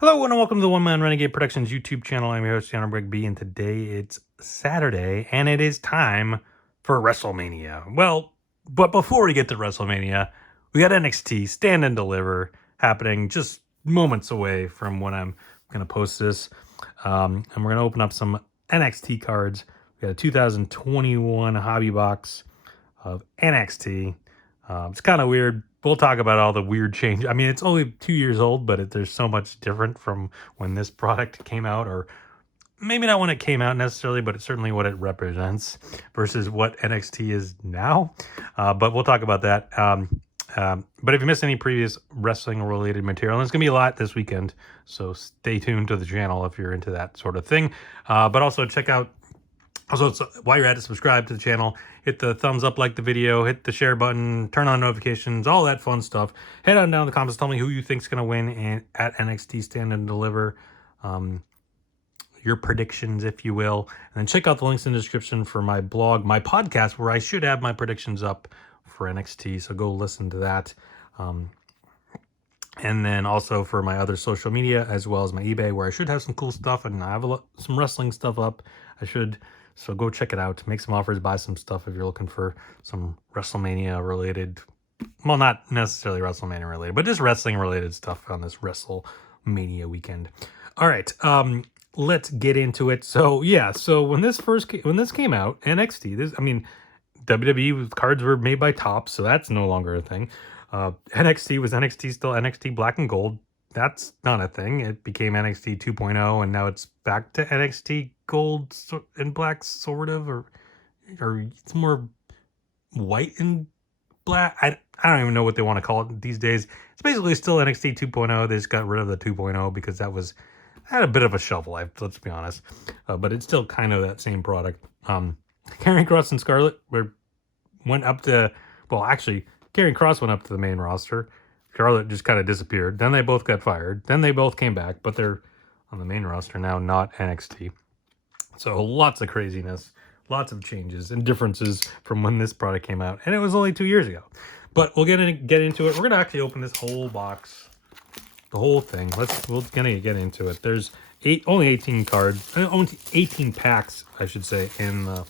Hello and welcome to the One Man Renegade Productions YouTube channel. I'm your host, John Brigby, and today it's Saturday, and it is time for WrestleMania. Well, but before we get to WrestleMania, we got NXT Stand and Deliver happening just moments away from when I'm going to post this. And we're going to open up some NXT cards. We got a 2021 hobby box of NXT. It's kind of weird. We'll talk about all the weird change. I mean, it's only 2 years old, but there's so much different from when this product came out, or maybe not when it came out necessarily, but it's certainly what it represents versus what NXT is now. But we'll talk about that. But if you missed any previous wrestling related material, and it's going to be a lot this weekend, so stay tuned to the channel if you're into that sort of thing. But also check out while you're at it, subscribe to the channel, hit the thumbs up, like the video, hit the share button, turn on notifications, all that fun stuff. Head on down in the comments, tell me who you think's going to win at NXT Stand and Deliver. Your predictions, if you will. And then check out the links in the description for my blog, my podcast, where I should have my predictions up for NXT. So go listen to that. And then also for my other social media, as well as my eBay, where I should have some cool stuff, and I have some wrestling stuff up. So go check it out. Make some offers, buy some stuff if you're looking for some WrestleMania related, well, not necessarily WrestleMania related, but just wrestling related stuff on this WrestleMania weekend. All right, let's get into it. So yeah, so when this came out, NXT, WWE cards were made by Topps, so that's no longer a thing. NXT was NXT still NXT Black and Gold. That's not a thing. It became NXT 2.0, and now it's back to NXT Gold and Black, sort of, or it's more white and black. I don't even know what they want to call it these days. It's basically still NXT 2.0. They just got rid of the 2.0 because that had a bit of a shelf life, let's be honest. But it's still kind of that same product. Karrion Kross and Scarlett went up to, well, actually, Karrion Kross went up to the main roster. Charlotte just kind of disappeared. Then they both got fired. Then they both came back, but they're on the main roster now, not NXT. So lots of craziness, lots of changes and differences from when this product came out, and it was only 2 years ago. But we'll get into it. We're gonna actually open this whole box, the whole thing. We're gonna get into it. There's only 18 cards, only 18 packs, I should say, in the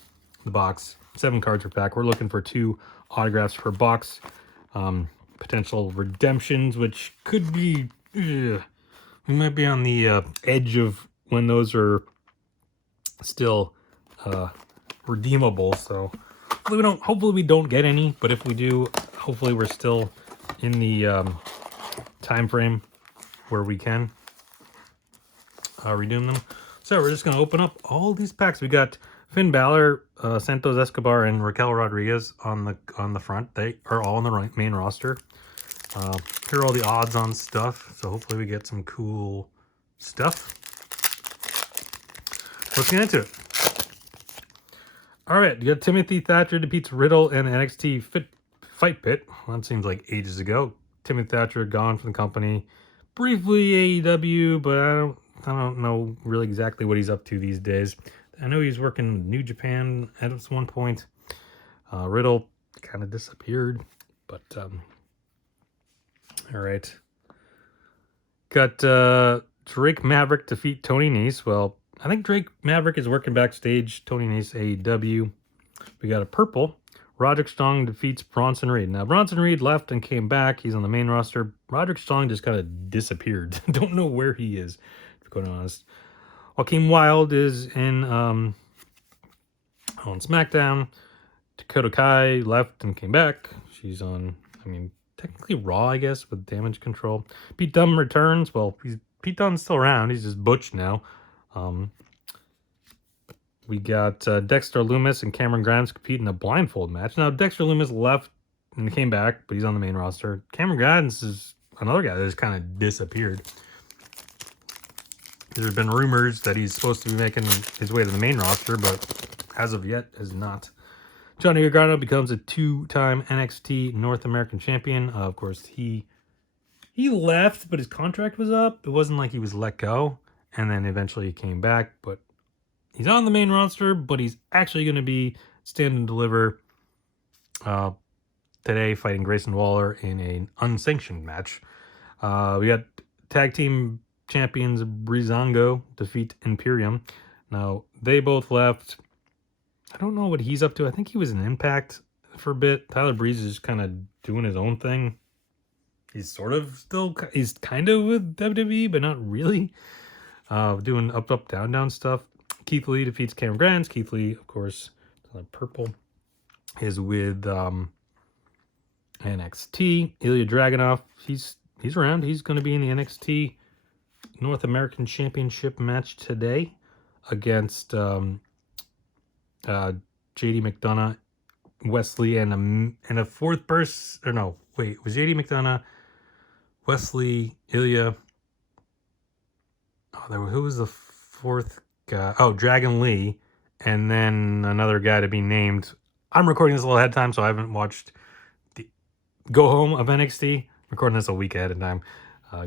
box. 7 cards per pack. We're looking for 2 autographs per box. Potential redemptions, which could be, we might be on the edge of when those are still redeemable. So hopefully we don't get any, but if we do, hopefully we're still in the time frame where we can redeem them. So we're just going to open up all these packs. We got Finn Balor, Santos Escobar, and Raquel Rodriguez on the front. They are all on the main roster. Here are all the odds on stuff. So hopefully we get some cool stuff. Let's get into it. All right, you got Timothy Thatcher defeats Riddle in NXT Fight Pit. Well, that seems like ages ago. Timothy Thatcher gone from the company. Briefly AEW, but I don't know really exactly what he's up to these days. I know he's working New Japan at one point. Riddle kind of disappeared, but all right. Got Drake Maverick defeat Tony Nese. Well, I think Drake Maverick is working backstage. Tony Nese AEW. We got a purple. Roderick Strong defeats Bronson Reed. Now, Bronson Reed left and came back. He's on the main roster. Roderick Strong just kind of disappeared. Don't know where he is, to be quite honest. Joaquin Wilde is in on SmackDown. Dakota Kai left and came back. She's on, technically Raw, I guess, with Damage Control. Pete Dunne returns. Well, Pete Dunne's still around. He's just Butch now. We got Dexter Lumis and Cameron Grimes compete in a blindfold match. Now, Dexter Lumis left and came back, but he's on the main roster. Cameron Grimes is another guy that just kind of disappeared. There's been rumors that he's supposed to be making his way to the main roster, but as of yet is not. Johnny Gargano becomes a 2-time NXT North American champion. Of course, he left, but his contract was up. It wasn't like he was let go, and then eventually he came back, but he's on the main roster, but he's actually going to be Stand and Deliver today, fighting Grayson Waller in an unsanctioned match. We got tag team champions Breezango defeat Imperium. Now, they both left. I don't know what he's up to. I think he was in Impact for a bit. Tyler Breeze is kind of doing his own thing. He's he's kind of with WWE, but not really. Doing up, down stuff. Keith Lee defeats Cameron Grimes. Keith Lee, of course, purple, is with NXT. Ilya Dragunov, he's around. He's going to be in the NXT North American Championship match today against JD McDonough, Wesley, and a fourth person. Or no, wait, was JD McDonough, Wesley, Ilya? Oh, who was the fourth guy? Oh, Dragon Lee, and then another guy to be named. I'm recording this a little ahead of time, so I haven't watched the go home of NXT. I'm recording this a week ahead of time,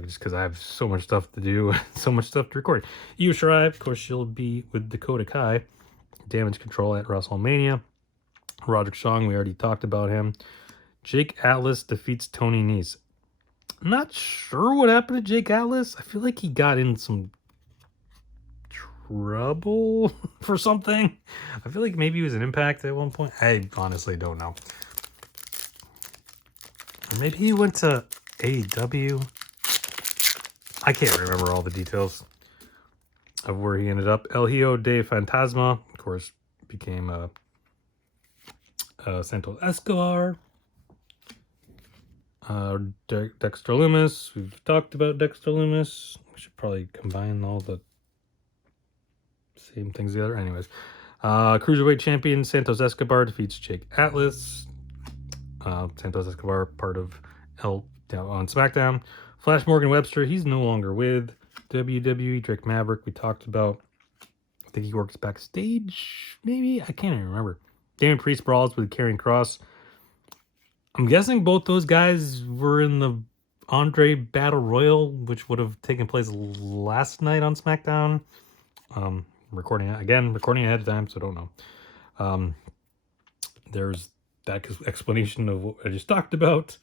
just because I have so much stuff to do, so much stuff to record. Io Shirai, of course, she'll be with Dakota Kai. Damage Control at WrestleMania. Roderick Strong, we already talked about him. Jake Atlas defeats Tony Nese. Not sure what happened to Jake Atlas. I feel like he got in some trouble for something. I feel like maybe he was an Impact at one point. I honestly don't know. Or maybe he went to AEW. I can't remember all the details of where he ended up. El Hijo de Fantasma, of course, became Santos Escobar. Dexter Lumis. We've talked about Dexter Lumis. We should probably combine all the same things together. Anyways, Cruiserweight Champion Santos Escobar defeats Jake Atlas. Santos Escobar, part of on SmackDown. Flash Morgan Webster, he's no longer with WWE. Drake Maverick, we talked about. I think he works backstage, maybe? I can't even remember. Damian Priest brawls with Karrion Kross. I'm guessing both those guys were in the Andre Battle Royal, which would have taken place last night on SmackDown. Recording ahead of time, so don't know. There's that explanation of what I just talked about.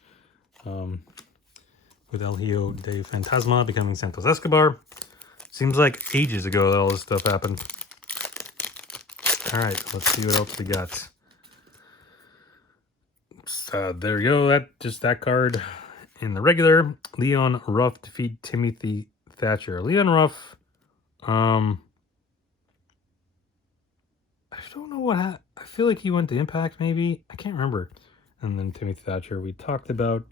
With El Hijo de Fantasma becoming Santos Escobar. Seems like ages ago that all this stuff happened. All right, let's see what else we got. There you go. That card in the regular. Leon Ruff defeat Timothy Thatcher. Leon Ruff, I don't know what I feel like he went to Impact, maybe. I can't remember. And then Timothy Thatcher, we talked about.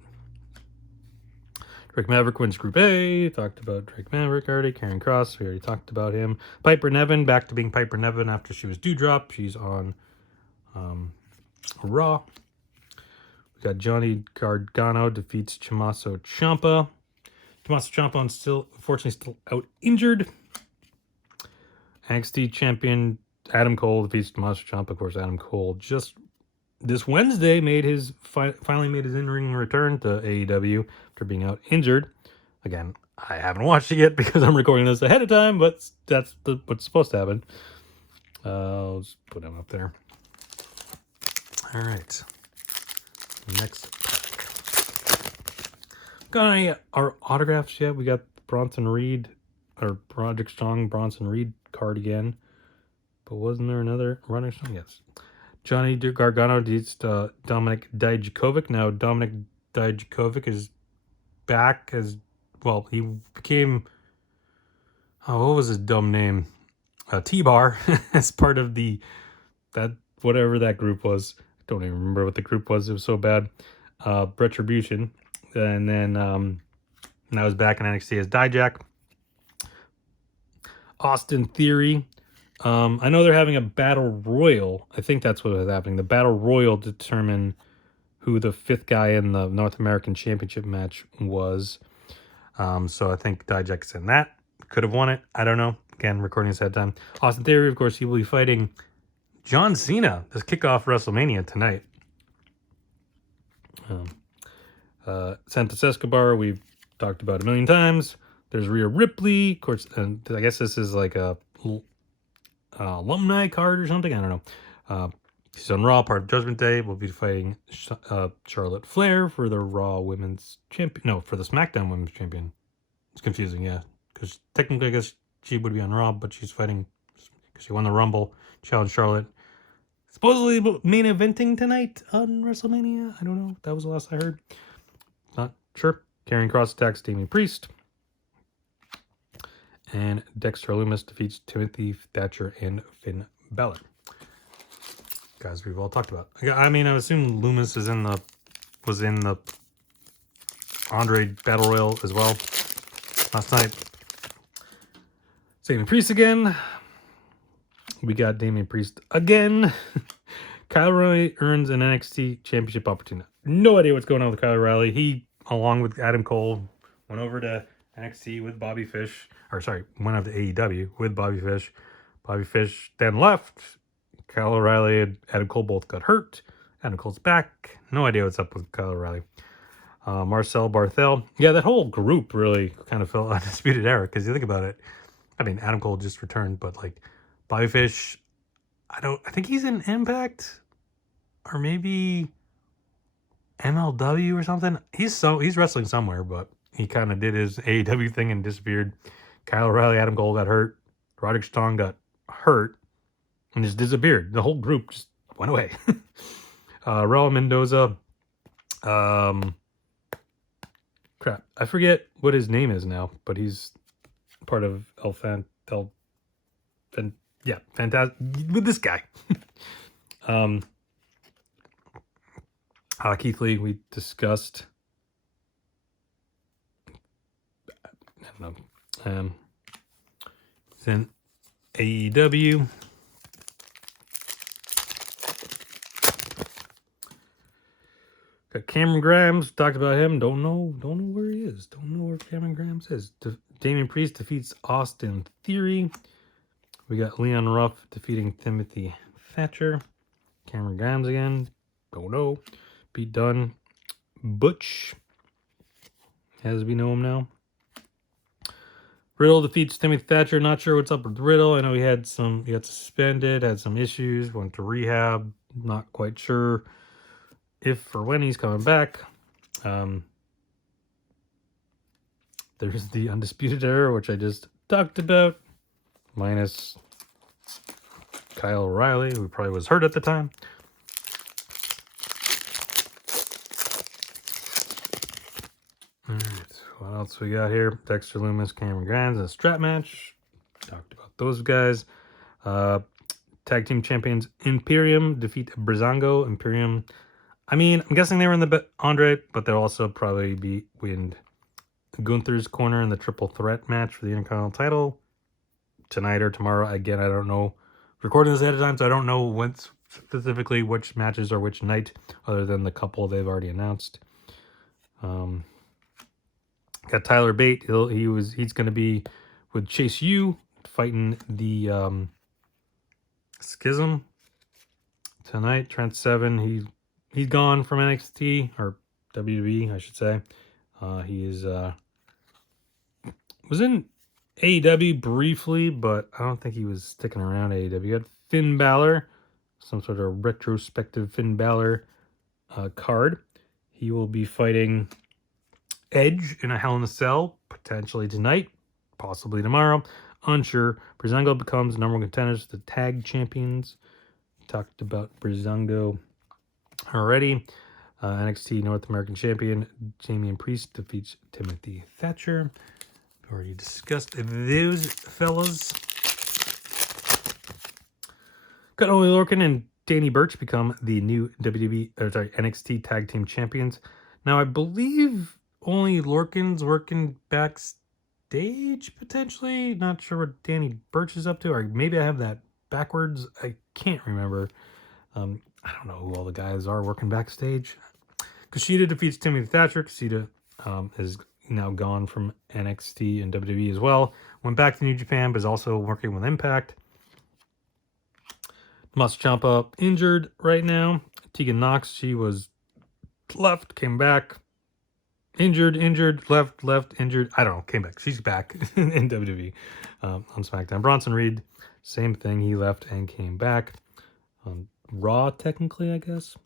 Drake Maverick wins Group A. Talked about Drake Maverick already. Karrion Kross, we already talked about him. Piper Niven, back to being Piper Niven after she was Doudrop. She's on Raw. We got Johnny Gargano defeats Tommaso Ciampa. Tommaso Ciampa unfortunately still out injured. NXT champion Adam Cole defeats Tommaso Ciampa. Of course, Adam Cole just this Wednesday finally made his in-ring return to AEW after being out injured. Again, I haven't watched it yet because I'm recording this ahead of time, but that's what's supposed to happen. I'll just put him up there. All right. Next pack. Got any our autographs yet? We got Bronson Reed, or Project Strong Bronson Reed card again. But wasn't there another Running Strong? Yes. Johnny Gargano defeats Dominic Dijakovic. Now Dominic Dijakovic is back as well. He became what was his dumb name? T-Bar as part of whatever that group was. Don't even remember what the group was. It was so bad. Retribution. And then now he's back in NXT as Dijak. Austin Theory. I know they're having a battle royal. I think that's what was happening. The battle royal determine who the fifth guy in the North American Championship match was. So I think Dijak's in that. Could have won it. I don't know. Again, recording this ahead of time. Austin Theory, of course, he will be fighting John Cena to kick off WrestleMania tonight. Santos Escobar, we've talked about a million times. There's Rhea Ripley, of course, and I guess this is like a alumni card or something. I don't know. She's on Raw, part of Judgment Day. We'll be fighting Charlotte Flair for the Raw Women's Champion. No, for the SmackDown Women's Champion. It's confusing, yeah. because technically I guess she would be on Raw, but she's fighting because she won the Rumble, challenged Charlotte. Supposedly main eventing tonight on WrestleMania. I don't know. That was the last I heard. Not sure. Karrion Kross attacks Damian Priest. And Dexter Lumis defeats Timothy Thatcher and Finn Balor. Guys, we've all talked about. I mean, I assume Lumis was in the Andre Battle Royal as well last night. Damian Priest again. We got Damian Priest again. Kyle O'Reilly earns an NXT Championship opportunity. No idea what's going on with Kyle O'Reilly. He, along with Adam Cole, went over to NXT with Bobby Fish. Or sorry, went over to AEW with Bobby Fish. Bobby Fish then left. Kyle O'Reilly and Adam Cole both got hurt. Adam Cole's back. No idea what's up with Kyle O'Reilly. Marcel Barthel. Yeah, that whole group really kind of felt Undisputed Era, because you think about it. I mean, Adam Cole just returned, but like Bobby Fish, I think he's in Impact or maybe MLW or something. He's wrestling somewhere, but he kind of did his AEW thing and disappeared. Kyle O'Reilly, Adam Cole got hurt. Roderick Strong got hurt and just disappeared. The whole group just went away. Raul Mendoza. Crap. I forget what his name is now, but he's part of fantastic with this guy. Keith Lee, we discussed. I don't know. It's in AEW. Got Cameron Grimes. Talked about him. Don't know where he is. Don't know where Cameron Grimes is. Damian Priest defeats Austin Theory. We got Leon Ruff defeating Timothy Thatcher. Cameron Grimes again. Don't know. Pete Dunne. Butch, as we know him now. Riddle defeats Timothy Thatcher. Not sure what's up with Riddle. I know he got suspended, had some issues, went to rehab. Not quite sure if or when he's coming back. There's the Undisputed Era, which I just talked about, minus Kyle O'Reilly, who probably was hurt at the time. Alright, what else we got here? Dexter Lumis, Cameron Grimes, and a strap match. Talked about those guys. Tag team champions Imperium defeat Breezango. Imperium, I mean, I'm guessing they were in the Andre, but they'll also probably be in Gunther's corner in the triple threat match for the Intercontinental title tonight or tomorrow. Again, I don't know. Recording this ahead of time, so I don't know what's specifically which matches are which night, other than the couple they've already announced. Got Tyler Bate. He's going to be with Chase U fighting the Schism tonight. Trent Seven. He's gone from NXT or WWE, I should say. He was in AEW briefly, but I don't think he was sticking around AEW. You got Finn Balor, some sort of retrospective Finn Balor card. He will be fighting Edge in a Hell in a Cell, potentially tonight, possibly tomorrow. Unsure. Breezango becomes number one contenders, the tag champions. Talked about Breezango already. NXT North American Champion Damian Priest defeats Timothy Thatcher. Already discussed those fellas. Got Only Lorcan and Danny Burch become the new NXT Tag Team Champions. Now, I believe Only Lorcan's working backstage, potentially. Not sure what Danny Burch is up to, or maybe I have that backwards. I can't remember. I don't know who all the guys are working backstage. Kushida defeats Timothy Thatcher. Kushida is now gone from NXT and WWE as well. Went back to New Japan, but is also working with Impact. Tommaso Ciampa injured right now. Tegan Knox, she was left, came back. Injured, left, injured. I don't know, came back. She's back in WWE on SmackDown. Bronson Reed, same thing. He left and came back. Raw, technically, I guess.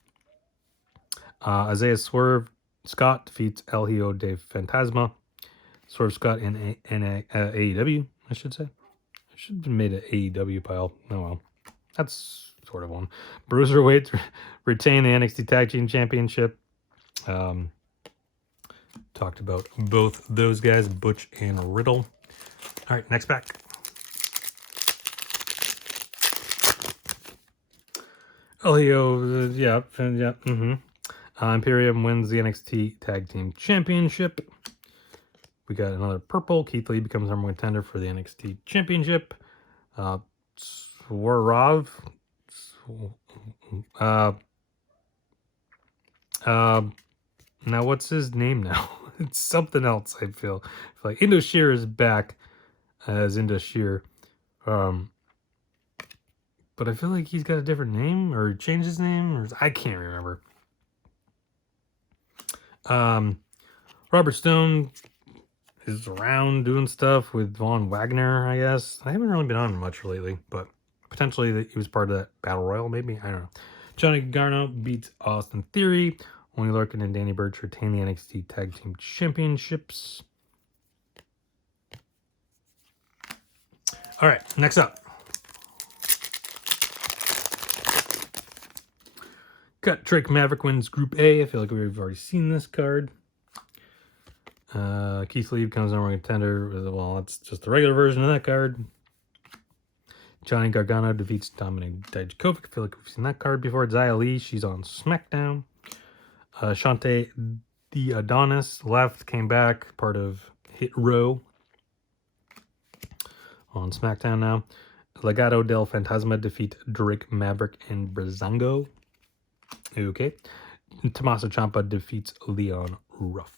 Isaiah Swerve Scott defeats El Hijo de Fantasma. Swerve Scott in AEW, I should say. I should have made an AEW pile. Oh well. That's sort of one. Bruiserweights retain the NXT Tag Team Championship. Talked about both those guys, Butch and Riddle. All right, next pack. Elio, yeah. Imperium wins the NXT Tag Team Championship. We got another purple. Keith Lee becomes number one contender for the NXT Championship. Swarov. Now what's his name now? It's something else. I feel like Indo Sheer is back as Indo Sheer. But I feel like he's got a different name or changed his name, or I can't remember. Robert Stone is around doing stuff with Von Wagner, I guess. I haven't really been on much lately, but potentially he was part of that Battle Royal, maybe. I don't know. Johnny Gargano beats Austin Theory. Only Larkin and Danny Burch retain the NXT Tag Team Championships. All right, next up. Got Drake Maverick wins Group A. I feel like we've already seen this card. Keith Lee becomes number one contender. Well, that's just the regular version of that card. Johnny Gargano defeats Dominic Dijakovic. I feel like we've seen that card before. Xia Li, she's on SmackDown. Shante the Adonis left, came back, part of Hit Row on SmackDown now. Legado del Fantasma defeat Drake Maverick and Breezango. Okay. Tommaso Ciampa defeats Leon Ruff.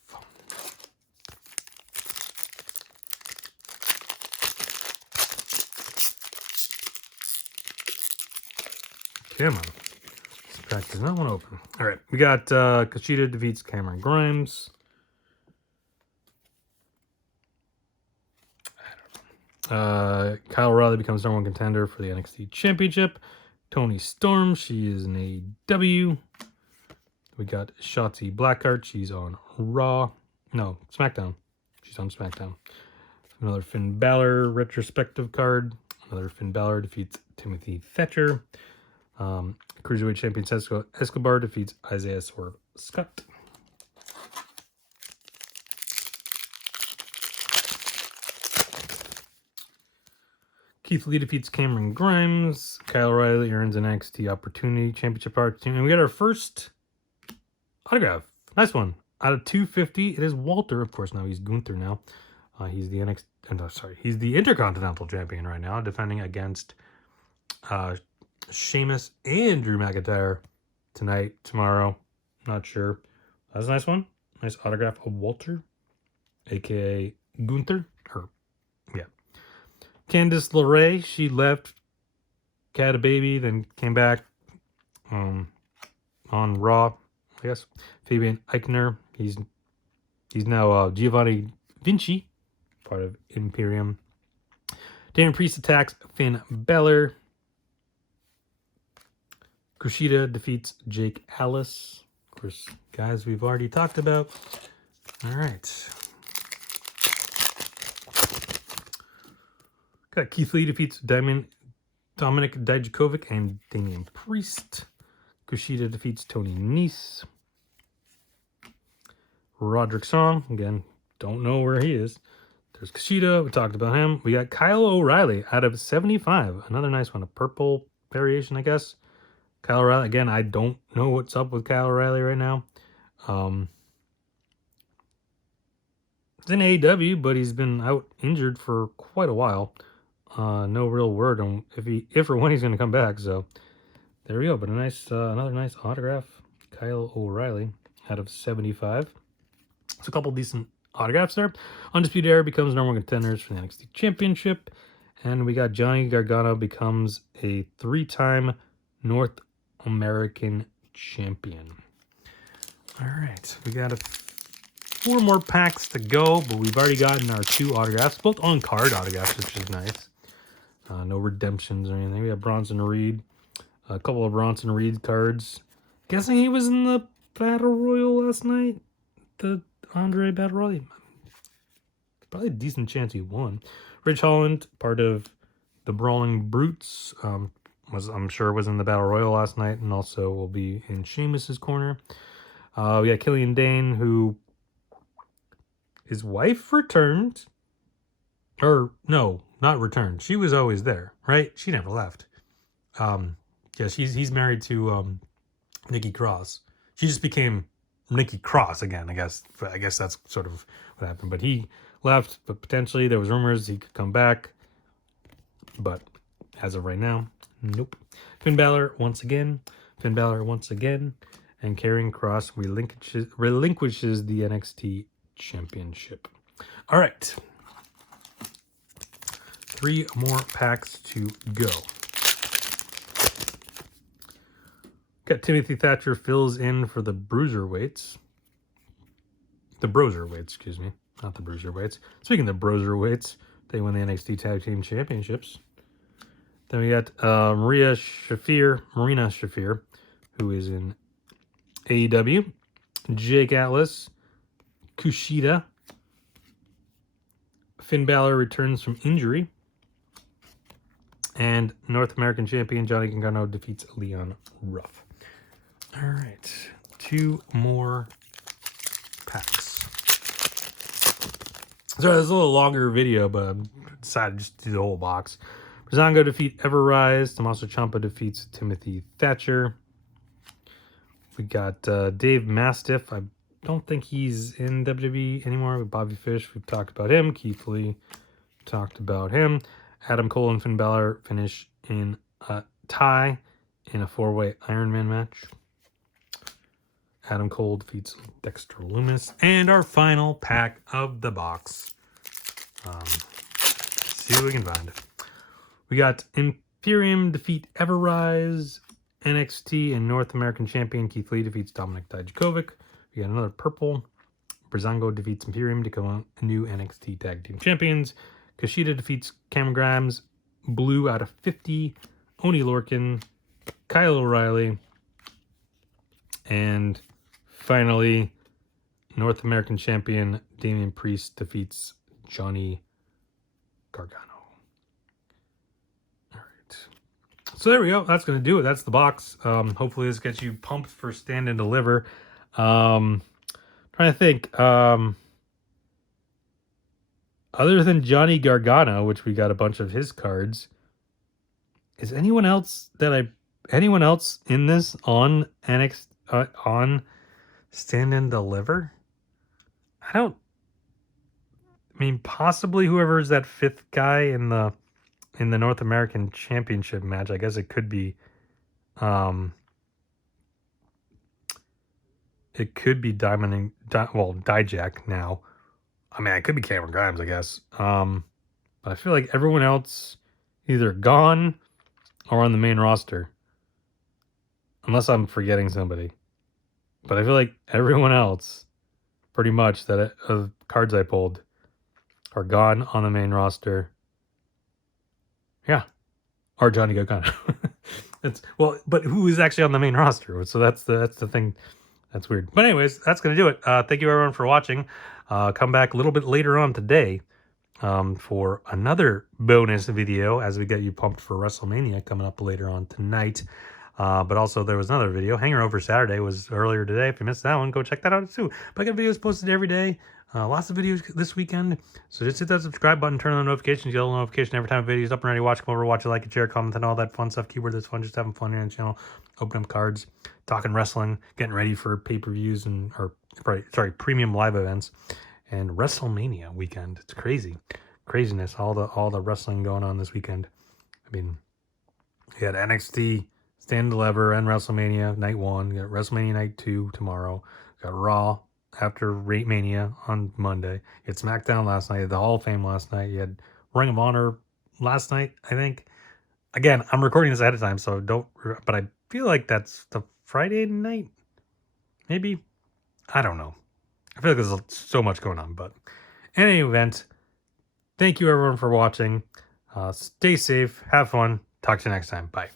Come on. This pack does not want to open. All right. We got Kushida defeats Cameron Grimes. Kyle O'Reilly becomes number one contender for the NXT Championship. Toni Storm, she is an AEW. We got Shotzi Blackheart, she's on Raw. No, SmackDown. She's on SmackDown. Another Finn Balor retrospective card. Another Finn Balor defeats Timothy Thatcher. Cruiserweight champion Cesco Escobar defeats Isaiah Swerve Scott. Keith Lee defeats Cameron Grimes. Kyle O'Reilly earns an NXT Championship opportunity. And we got our first autograph. Nice one. Out of 250, it is Walter. Of course, now he's Gunther now. He's the he's the Intercontinental Champion right now, defending against Sheamus and Drew McIntyre tonight, tomorrow. Not sure. That's a nice one. Nice autograph of Walter, aka Gunther. Candice LeRae, she left, had a baby, then came back on Raw, I guess. Fabian Eichner, he's now Giovanni Vinci, part of Imperium. Damian Priest attacks Finn Balor. Kushida defeats Jake Ellis. Of course, guys we've already talked about. All right. Got Keith Lee defeats Dominic Dijakovic and Damian Priest. Kushida defeats Tony Nese. Roderick Strong, again, don't know where he is. There's Kushida, we talked about him. We got Kyle O'Reilly out of 75. Another nice one, a purple variation, I guess. Kyle O'Reilly, again, I don't know what's up with Kyle O'Reilly right now. It's in AEW, but he's been out injured for quite a while. No real word on if or when he's going to come back. So there we go. But another nice autograph, Kyle O'Reilly out of 75. It's a couple decent autographs there. Undisputed Era becomes number one contenders for the NXT Championship, and we got Johnny Gargano becomes a 3-time North American champion. All right, we got 4 more packs to go, but we've already gotten our 2 autographs, both on card autographs, which is nice. No redemptions or anything. We got Bronson Reed, a couple of Bronson Reed cards. Guessing he was in the Battle Royal last night, the Andre Battle Royal. probably a decent chance he won. Rich Holland, part of the Brawling Brutes, I'm sure was in the Battle Royal last night, and also will be in Sheamus's corner. We got Killian Dane, who his wife returned, or no, not returned. She was always there, right? She never left. Yeah, he's married to Nikki Cross. She just became Nikki Cross again, I guess. I guess that's sort of what happened. But he left, but potentially there was rumors he could come back. But as of right now, nope. Finn Balor once again. And Karrion Kross relinquishes the NXT Championship. All right. 3 more packs to go. Got Timothy Thatcher fills in for the Bruiserweights. The Broserweights, excuse me. Not the Bruiserweights. Speaking of the Broserweights, they won the NXT Tag Team Championships. Then we got Marina Shafir, who is in AEW. Jake Atlas. Kushida. Finn Balor returns from injury. And North American Champion Johnny Gargano defeats Leon Ruff. All right. 2 more packs. So it's a little longer video, but I decided just to do the whole box. Breezango defeat Everrise. Tommaso Ciampa defeats Timothy Thatcher. We got Dave Mastiff. I don't think he's in WWE anymore. With Bobby Fish, we've talked about him. Keith Lee, talked about him. Adam Cole and Finn Balor finish in a tie in a 4-way Iron Man match. Adam Cole defeats Dexter Lumis. And our final pack of the box. See what we can find. We got Imperium defeat Everrise. NXT and North American Champion Keith Lee defeats Dominik Dijakovic. We got another purple. Breezango defeats Imperium to become new NXT Tag Team Champions. Kushida defeats Cameron Grimes. Blue out of 50. Oney Lorcan. Kyle O'Reilly. And finally, North American Champion Damian Priest defeats Johnny Gargano. All right. So there we go. That's going to do it. That's the box. Hopefully this gets you pumped for Stand and Deliver. Trying to think. Other than Johnny Gargano, which we got a bunch of his cards, is anyone else in this on NXT on Stand and Deliver? I mean, possibly whoever is that 5th guy in the North American Championship match. I guess it could be Dijak now. I mean, it could be Cameron Grimes, I guess. But I feel like everyone else either gone or on the main roster. Unless I'm forgetting somebody. But I feel like everyone else, pretty much, that of cards I pulled, are gone on the main roster. Yeah. Or Johnny Gargano. But who is actually on the main roster? So that's the thing. That's weird. But anyways, that's going to do it. Thank you everyone for watching. Come back a little bit later on today for another bonus video as we get you pumped for WrestleMania coming up later on tonight. But also there was another video. Hanger Over Saturday was earlier today. If you missed that one, go check that out too. But I got videos posted every day. Lots of videos this weekend. So just hit that subscribe button, turn on the notifications, yellow notification every time a video is up and ready. Watch, come over, watch it, like it, share, comment, and all that fun stuff. Keyword that's fun, just having fun here on the channel. Open up cards, talking wrestling, getting ready for pay-per-views premium live events, and WrestleMania weekend. It's craziness. All the wrestling going on this weekend. I mean, you had NXT Stand Deliver and WrestleMania Night 1. You got WrestleMania Night 2 tomorrow. You got Raw after Mania on Monday. You had SmackDown last night. You had the Hall of Fame last night. You had Ring of Honor last night, I think. Again, I'm recording this ahead of time, so but I feel like that's the Friday night. Maybe. I don't know. I feel like there's so much going on, but in any event, thank you everyone for watching. Stay safe. Have fun. Talk to you next time. Bye.